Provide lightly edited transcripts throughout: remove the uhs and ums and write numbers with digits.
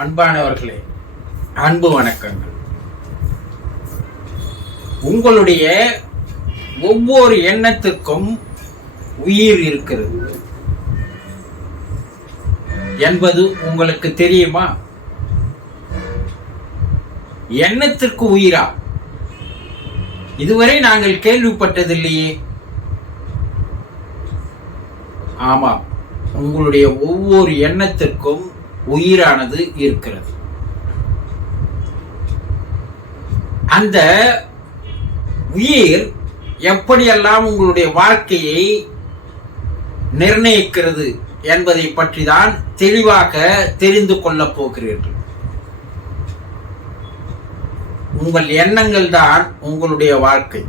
அன்பானவர்களே, அன்பு வணக்கங்கள். உங்களுடைய ஒவ்வொரு எண்ணத்துக்கும் உயிர் இருக்கிறது என்பது உங்களுக்கு தெரியுமா? எண்ணத்திற்கு உயிரா? இதுவரை நாங்கள் கேள்விப்பட்டதில்லையே. ஆமாம், உங்களுடைய ஒவ்வொரு எண்ணத்திற்கும் உயிரானது இருக்கிறது. அந்த உயிர் எப்படியெல்லாம் உங்களுடைய வாழ்க்கையை நிர்ணயிக்கிறது என்பதை பற்றி தான் தெளிவாக தெரிந்து கொள்ளப் போகிறீர்கள். உங்கள் எண்ணங்கள் தான் உங்களுடைய வாழ்க்கை.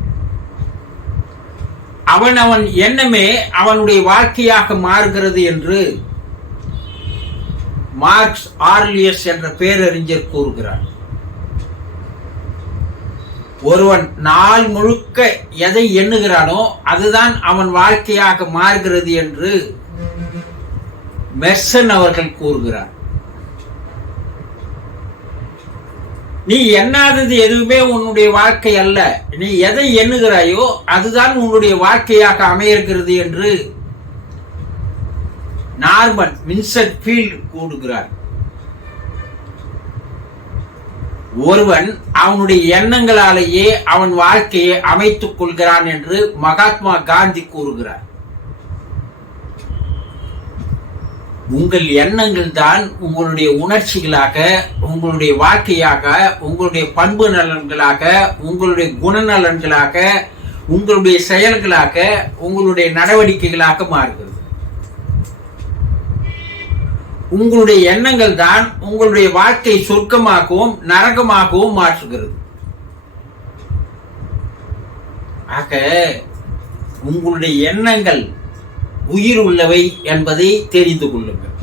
அவன் எண்ணமே அவனுடைய வாழ்க்கையாக மாறுகிறது என்று மார்க்ஸ் ஆர்லியஸ் என்ற பேரறிஞர் கூறுகிறார். ஒருவன் நாள் முழுக்க எதை எண்ணுகிறானோ அதுதான் அவன் வாழ்க்கையாக மாறுகிறது என்று மெர்சன் அவர்கள் கூறுகிறார். நீ எண்ணாதது எதுவுமே உன்னுடைய வாழ்க்கை அல்ல. நீ எதை எண்ணுகிறாயோ அதுதான் உன்னுடைய வாழ்க்கையாக அமைகிறது என்று நார்மன் வின்சென்ட் ஃபீல்ட் கூறுகிறார். ஒருவன் அவனுடைய எண்ணங்களாலேயே அவன் வாழ்க்கையை அமைத்துக் கொள்கிறான் என்று மகாத்மா காந்தி கூறுகிறார். உங்கள் எண்ணங்கள் தான் உங்களுடைய உணர்ச்சிகளாக, உங்களுடைய வாழ்க்கையாக, உங்களுடைய பண்பு நலன்களாக, உங்களுடைய குணநலன்களாக, உங்களுடைய செயல்களாக, உங்களுடைய நடவடிக்கைகளாக மாறுகிறது. உங்களுடைய எண்ணங்கள் தான் உங்களுடைய வாழ்க்கை சொர்க்கமாகவும் நரகமாகவும் மாற்றுகிறது. ஆக உங்களுடைய எண்ணங்கள் உயிர் உள்ளவை என்பதை தெரிந்து கொள்ளுங்கள்.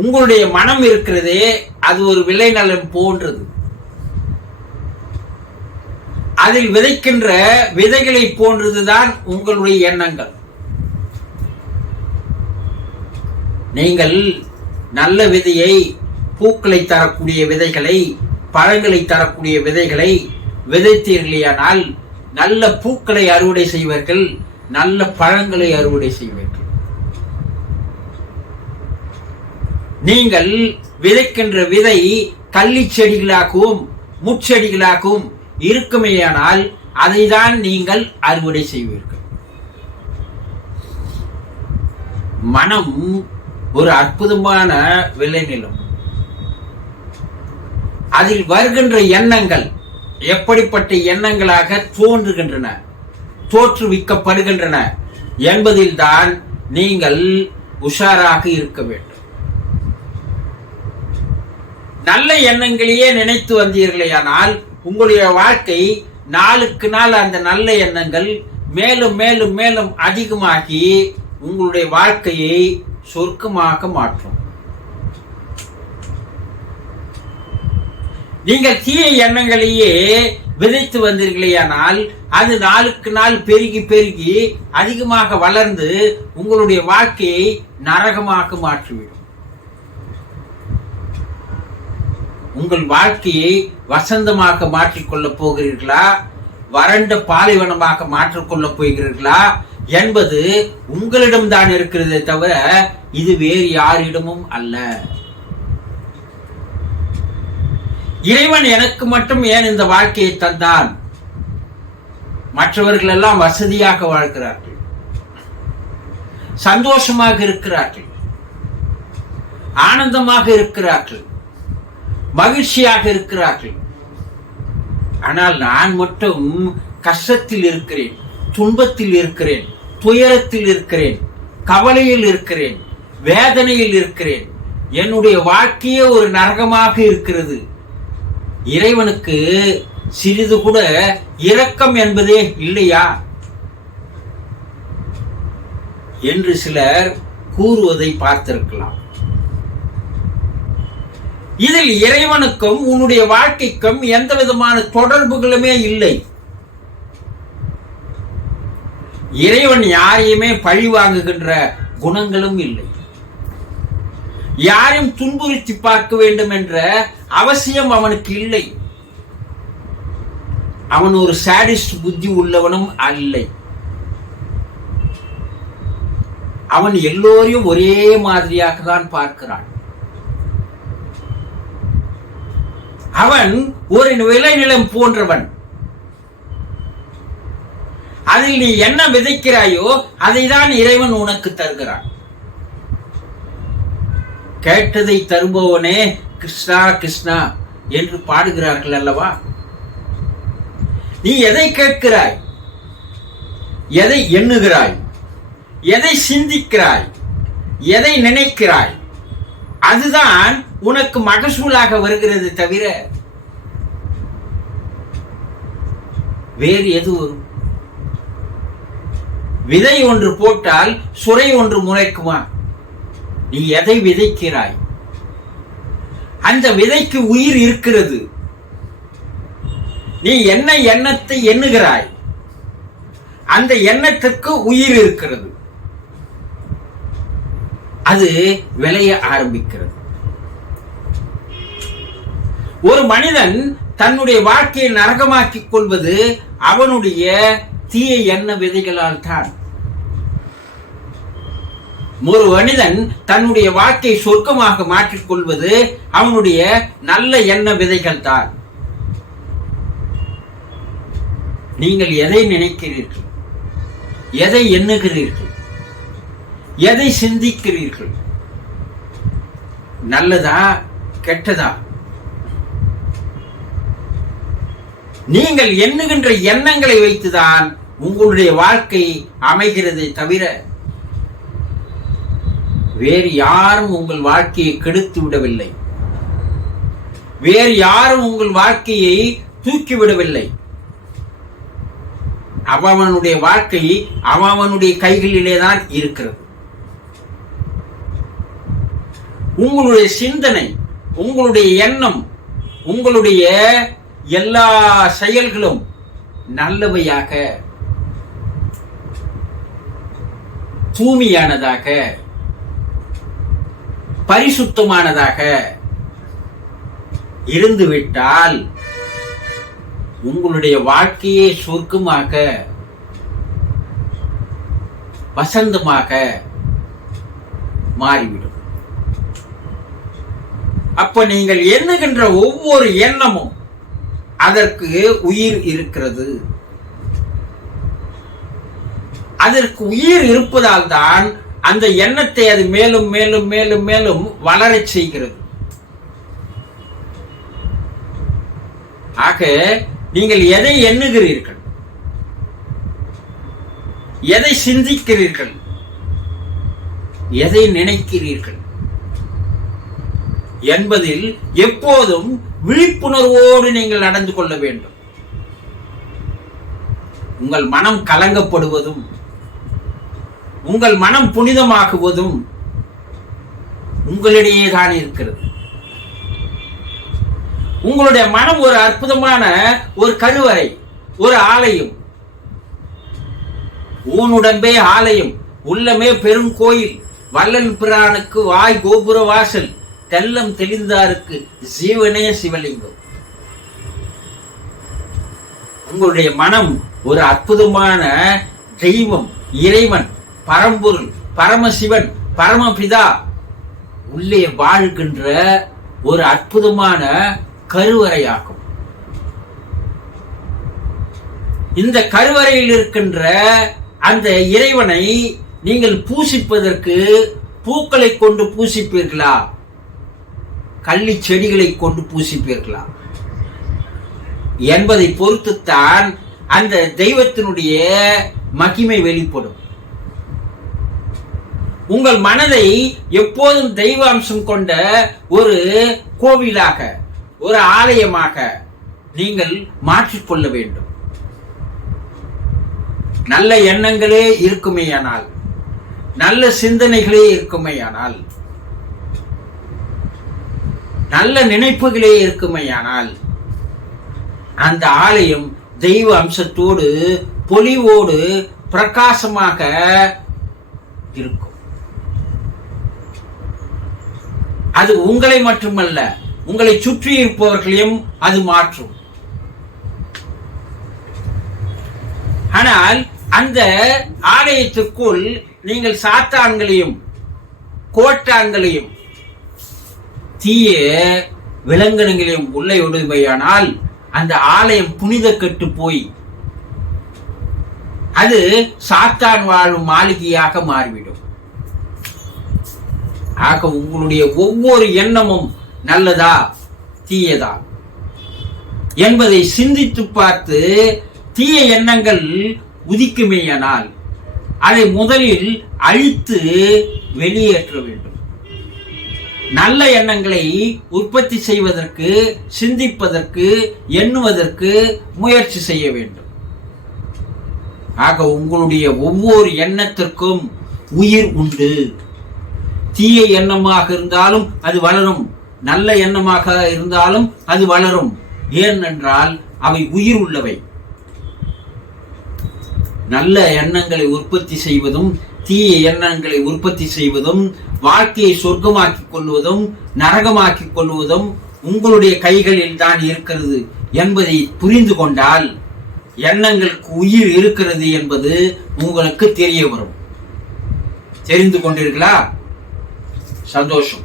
உங்களுடைய மனம் இருக்கிறதே, அது ஒரு விளைநிலம் போன்றது. அதில் விதைக்கின்ற விதைகளை போன்றதுதான் உங்களுடைய எண்ணங்கள். நீங்கள் நல்ல விதையை, பூக்களை தரக்கூடிய விதைகளை, பழங்களை தரக்கூடிய விதைகளை விதைத்தீர்களானால் நல்ல பூக்களை அறுவடை செய்வீர்கள், நல்ல பழங்களை அறுவடை செய்வீர்கள். நீங்கள் விதைக்கின்ற விதை கள்ளி செடிகளாகவும் முட்செடிகளாகவும் இருக்குமேயானால் அதை தான் நீங்கள் அறுவடை செய்வீர்கள். மனம் ஒரு அற்புதமான விளைநிலம். அதில் வருகின்ற எண்ணங்கள் எப்படிப்பட்ட எண்ணங்களாக தோன்றுகின்றன, தோற்றுவிக்கப்படுகின்றன என்பதில் தான் நீங்கள் உஷாராக இருக்க வேண்டும். நல்ல எண்ணங்களையே நினைத்து வந்தீர்களேயானால் உங்களுடைய வாழ்க்கை நாளுக்கு நாள் அந்த நல்ல எண்ணங்கள் மேலும் மேலும் மேலும் அதிகமாகி உங்களுடைய வாழ்க்கையை சொர்க்கமாக மாற்றும். நீங்கள் தீய எண்ணங்களையே விதைத்து வந்தீர்களேயானால் அது நாளுக்கு நாள் பெருகி பெருகி அதிகமாக வளர்ந்து உங்களுடைய வாழ்க்கையை நரகமாக மாற்றிவிடும். உங்கள் வாழ்க்கையை வசந்தமாக மாற்றிக்கொள்ளப் போகிறீர்களா, வறண்ட பாலைவனமாக மாற்றிக்கொள்ளப் போகிறீர்களா என்பது உங்களிடம் தான் இருக்கிறதே தவிர இது வேறு யாரிடமும் அல்ல. இறைவன் எனக்கு மட்டும் ஏன் இந்த வாழ்க்கையை தந்தான்? மற்றவர்கள் எல்லாம் வசதியாக வாழ்கிறார்கள், சந்தோஷமாக இருக்கிறார்கள், ஆனந்தமாக இருக்கிறார்கள், மகிழ்ச்சியாக இருக்கிறார்கள். ஆனால் நான் மட்டும் கஷ்டத்தில் இருக்கிறேன், துன்பத்தில் இருக்கிறேன், துயரத்தில் இருக்கிறேன், கவலையில் இருக்கிறேன், வேதனையில் இருக்கிறேன். என்னுடைய வாழ்க்கையே ஒரு நரகமாக இருக்கிறது. இறைவனுக்கு சிறிது கூட இரக்கம் என்பதே இல்லையா என்று சிலர் கூறுவதை பார்த்திருக்கலாம். இதில் இறைவனுக்கும் உன்னுடைய வாழ்க்கைக்கும் எந்த விதமான தொடர்புகளுமே இல்லை. இறைவன் யாரையுமே பழி வாங்குகின்ற குணங்களும் இல்லை. யாரையும் துன்புறுத்தி பார்க்க வேண்டும் என்ற அவசியம் அவனுக்கு இல்லை. அவன் ஒரு சாடிஸ்ட் புத்தி உள்ளவனும் இல்லை. அவன் எல்லோரையும் ஒரே மாதிரியாக தான் பார்க்கிறான். அவன் ஒரு விளைநிலம் போன்றவன். அதில் நீ என்ன விதைக்கிறாயோ அதை தான் இறைவன் உனக்கு தருகிறான். கேட்டதை தருபவனே கிருஷ்ணா கிருஷ்ணா என்று பாடுகிறார்கள் அல்லவா? நீ எதை கேட்கிறாய், எதை எண்ணுகிறாய், எதை சிந்திக்கிறாய், எதை நினைக்கிறாய், அதுதான் உனக்கு மகசூலாக வருகிறது தவிர வேறு எது வரும்? விதை ஒன்று போட்டால் சுரை ஒன்று முளைக்குமா? நீ எதை விதைக்கிறாய்? அந்த விதைக்கு உயிர் இருக்கிறது. நீ என்ன எண்ணத்தை எண்ணுகிறாய், அந்த எண்ணத்திற்கு உயிர் இருக்கிறது. அது விளைய ஆரம்பிக்கிறது. ஒரு மனிதன் தன்னுடைய வாழ்க்கையை நரகமாக்கிக் கொள்வது அவனுடைய தீய எண்ண விதைகளால் தான். ஒரு மனிதன் தன்னுடைய வாழ்க்கையை சொர்க்கமாக மாற்றிக் கொள்வது அவனுடைய நல்ல எண்ண விதைகள் தான். நீங்கள் எதை நினைக்கிறீர்கள், எதை எண்ணுகிறீர்கள், எதை சிந்திக்கிறீர்கள்? நல்லதா கெட்டதா? நீங்கள் எண்ணுகின்ற எண்ணங்களை வைத்துதான் உங்களுடைய வாழ்க்கை அமைகிறதை தவிர வேறு யாரும் உங்கள் வாழ்க்கையை கெடுத்து விடவில்லை. வேறு யாரும் உங்கள் வாழ்க்கையை தூக்கிவிடவில்லை. அவனுடைய வாழ்க்கை அவனுடைய கைகளிலே தான் இருக்கிறது. உங்களுடைய சிந்தனை, உங்களுடைய எண்ணம், உங்களுடைய எல்லா செயல்களும் நல்லவையாக, தூய்மையானதாக, பரிசுத்தமானதாக இருந்துவிட்டால் உங்களுடைய வாழ்க்கையே சொர்க்கமாக, வசந்தமாக மாறிவிடும். அப்ப நீங்கள் எண்ணுகின்ற ஒவ்வொரு எண்ணமும் அதற்கு உயிர் இருக்கிறது. அதற்கு உயிர் இருப்பதால் தான் அந்த எண்ணத்தை அது மேலும் மேலும் மேலும் மேலும் வளரச் செய்கிறது. ஆக நீங்கள் எதை எண்ணுகிறீர்கள், எதை சிந்திக்கிறீர்கள், எதை நினைக்கிறீர்கள் என்பதில் எப்போதும் விழிப்புணர்வோடு நீங்கள் நடந்து கொள்ள வேண்டும். உங்கள் மனம் கலங்கப்படுவதும் உங்கள் மனம் புனிதமாகுவதும் உங்களிடையே தான் இருக்கிறது. உங்களுடைய மனம் ஒரு அற்புதமான ஒரு கருவறை, ஒரு ஆலயம். ஊனுடம்பே ஆலயம், உள்ளமே பெருங்கோயில், வள்ளல் பிரானுக்கு வாய் கோபுர வாசல், தெல்லம் தெளிந்தாருக்கு ஜீவனே சிவலிங்கம். உங்களுடைய மனம் ஒரு அற்புதமான தெய்வம், இறைவன், பரம்பொருள், பரமசிவன், பரமபிதா உள்ளே வாழ்கின்ற ஒரு அற்புதமான கருவறையாகும். இந்த கருவறையில் இருக்கின்ற அந்த இறைவனை நீங்கள் பூசிப்பதற்கு பூக்களை கொண்டு பூசிப்பீர்களா, கள்ளி செடிகளை கொண்டு பூசிப்பீர்களா என்பதை பொறுத்துத்தான் அந்த தெய்வத்தினுடைய மகிமை வெளிப்படும். உங்கள் மனதை எப்போதும் தெய்வ அம்சம் கொண்ட ஒரு கோவிலாக, ஒரு ஆலயமாக நீங்கள் மாற்றிக்கொள்ள வேண்டும். நல்ல எண்ணங்களே இருக்குமேயானால், நல்ல சிந்தனைகளே இருக்குமேயானால், நல்ல நினைப்புகளே இருக்குமேயானால் அந்த ஆலயம் தெய்வ அம்சத்தோடு பொலிவோடு பிரகாசமாக இருக்கும். அது உங்களை மட்டுமல்ல, உங்களை சுற்றி இருப்பவர்களையும் அது மாற்றும். ஆனால் அந்த ஆலயத்திற்குள் நீங்கள் சாத்தான்களையும் கோட்டான்களையும் தீய விலங்கினங்களையும் உள்ளே விடுவையானால் அந்த ஆலயம் புனித கெட்டு போய் அது சாத்தான் வாழும் மாளிகையாக மாறிவிடும். ஆக உங்களுடைய ஒவ்வொரு எண்ணமும் நல்லதா தீயதா என்பதை சிந்தித்து பார்த்து தீய எண்ணங்கள் உதிக்குமேயானால் அதை முதலில் அழித்து வெளியேற்ற வேண்டும். நல்ல எண்ணங்களை உற்பத்தி செய்வதற்கு, சிந்திப்பதற்கு, எண்ணுவதற்கு முயற்சி செய்ய வேண்டும். ஆக உங்களுடைய ஒவ்வொரு எண்ணத்திற்கும் உயிர் உண்டு. தீய எண்ணமாக இருந்தாலும் அது வளரும், நல்ல எண்ணமாக இருந்தாலும் அது வளரும். ஏனென்றால் அவை உயிர் உள்ளவை. நல்ல எண்ணங்களை உற்பத்தி செய்வதும் தீய எண்ணங்களை உற்பத்தி செய்வதும் வாழ்க்கையை சொர்க்கமாக்கிக் கொள்வதும் நரகமாக்கிக் கொள்வதும் உங்களுடைய கைகளில் தான் இருக்கிறது என்பதை புரிந்து கொண்டால் எண்ணங்களுக்கு உயிர் இருக்கிறது என்பது உங்களுக்கு தெரிய வரும். தெரிந்து கொண்டீர்களா? சந்தோஷம்.